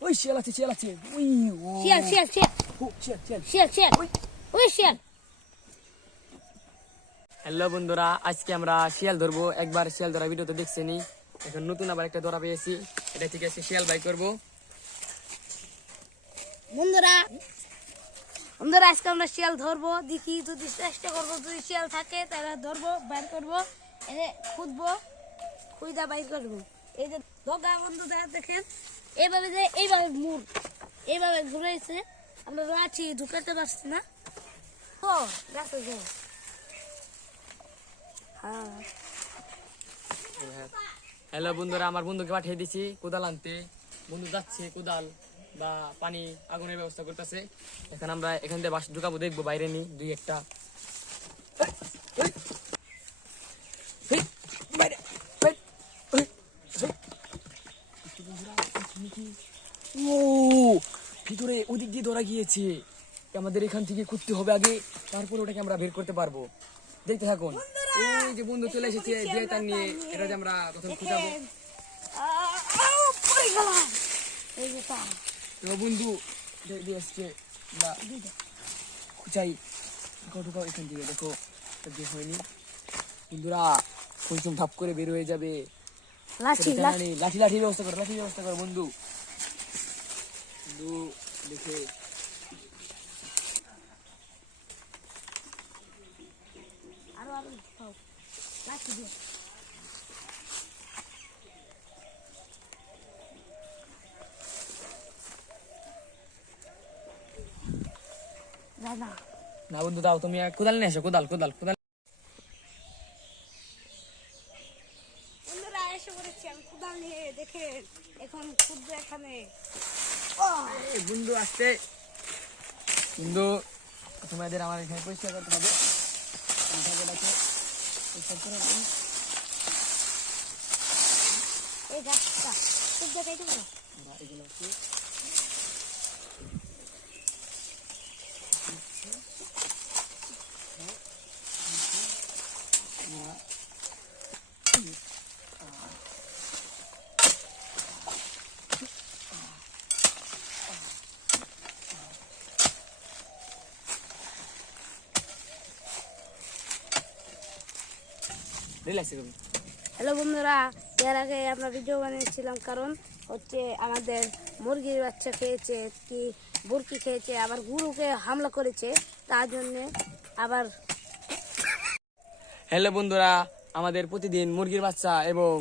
ওই শিয়াল আছে শিয়াল আছে ওই শিয়াল শিয়াল শিয়াল ও, শিয়াল শিয়াল শিয়াল শিয়াল ওই শিয়াল হ্যালো বন্ধুরা আজকে আমরা শিয়াল ধরবো। একবার শিয়াল ধরা ভিডিও তো দেখছেনি। এখন নতুন আবার একটা ধরা পেয়েছি। এটা থেকে আজকে শিয়াল বাই করব। বন্ধুরা বন্ধুরা আজকে আমরা শিয়াল ধরবো। দেখি যদি চেষ্টা করব যদি শিয়াল থাকে তাহলে ধরবো বাইর করব। এনে খুঁজবো খুঁজা বাইর করব। এই যে ধোকা বন্ধু দেখা দেখেন এইভাবে যে, এইভাবে মুর এইভাবে ঘুরেছে আমরা রাখি ঢুকাতে পারছি না। ও রাখো গো হ্যাঁ। হ্যালো বন্ধুরা, আমার বন্ধুকে পাঠিয়ে দিছি, কোদাল আনতে। বন্ধু যাচ্ছে, কোদাল বা পানি আগুনের ব্যবস্থা করতেছে। এখন আমরা এখান থেকে বাস ঢুকাবো, দেখব বাইরে নি, দুই একটা এই, বাইরে, বাইরে, এই, এই। ও ভিতরে ওদিক দিয়ে ধরা গিয়েছে। আমাদের এখান থেকে খুঁজতে হবে আগে তারপর ওটাকে আমরা বের করতে পারব। দেখতে থাকুন। এই যে বন্ধু চলে এসেছে যে তার নিয়ে এটা যে আমরা প্রথম খুঁজাবো। যে তা বন্ধু দে- দিয়ে এসছে। আমরা খুঁজাই। ঢুকাও এখান থেকে দেখো। দিয়ে হয়নি। বন্ধুরা কুলচুম ঠাপ করে বের হয়ে যাবে। লাঠি। লাঠি। লাঠি ব্যবস্থা করো লাঠি ব্যবস্থা করো বন্ধু। বন্ধু দেখে আরও আরও খাও। লাঠি দিয়ে না বন্ধু দাও তুমি কোদাল নিয়ে এসো কোদাল কোদাল কোদাল। বন্ধুরা এসে পড়েছি আমি কোদাল নিয়ে দেখে এখন খুঁজবো এখানে। বন্ধু আসছে। বন্ধু তোমাদের আমার এখানে পরিষ্কার করতে হবে। এই গাছটা। এই গাছটা হ্যালো বন্ধুরা। এর আগে আমরা ভিডিও বানিয়েছিলাম কারণ হচ্ছে আমাদের মুরগির বাচ্চা খেয়েছে কি বুরকি খেয়েছে আবার গুরুকে হামলা করেছে তার জন্যে আবার হ্যালো বন্ধুরা। আমাদের প্রতিদিন মুরগির বাচ্চা এবং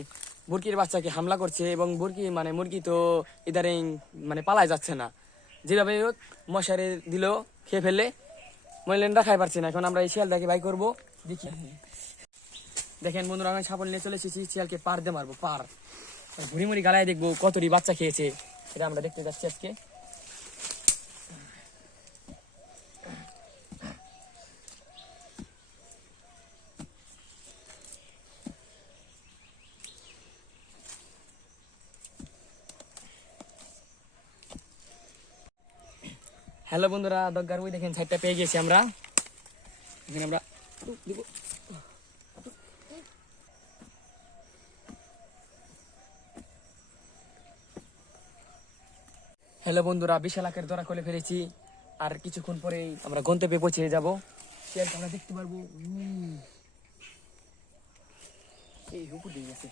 মুরগির বাচ্চাকে হামলা করছে এবং বুরকি মানে মুরগি তো ইদারিং মানে পালায় যাচ্ছে না। যেভাবে হোক মশারি দিল খেয়ে ফেলে মহিলেন রাখাই পারছে না। এখন আমরা এই শিয়ালটাকে বাই করব। দেখি। দেখেন বন্ধুরা, আমি সাপল নিয়ে চলে এসেছি শিয়ালকে পার দিয়ে মারবো, পার। ঘুরি মুড়ি গালায় দেখব কতটি বাচ্চা খেয়েছে। এটা আমরা দেখতে যাচ্ছি আজকে। হ্যালো বন্ধুরা দগ্গার ওই দেখেন, সাইডটা পেয়ে গেছি আমরা। এখানে আমরা হ্যালো বন্ধুরা বিশাল আকার ধরা করে ফেলেছি আর কিছুক্ষণ পরেই আমরা গন্তব্যে পৌঁছে যাব। শিয়ালকে আমরা দেখতে পারব। এই উপর দিয়ে গেছে।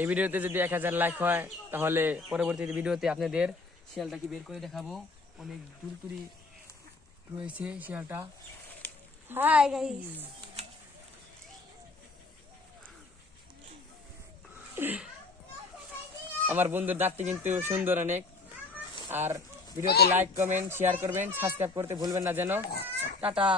এই ভিডিওতে যদি এক হাজার লাইক হয়, তাহলে পরবর্তী ভিডিওতে আপনাদের শিয়ালটাকে বের করে দেখাবো। অনেক দূর দূরই রয়েছে হাই গাইস আমার বন্ধুর দাঁতটি কিন্তু সুন্দর অনেক। আর ভিডিওতে লাইক কমেন্ট শেয়ার করবেন সাবস্ক্রাইব করতে ভুলবেন না যেন। টাটা।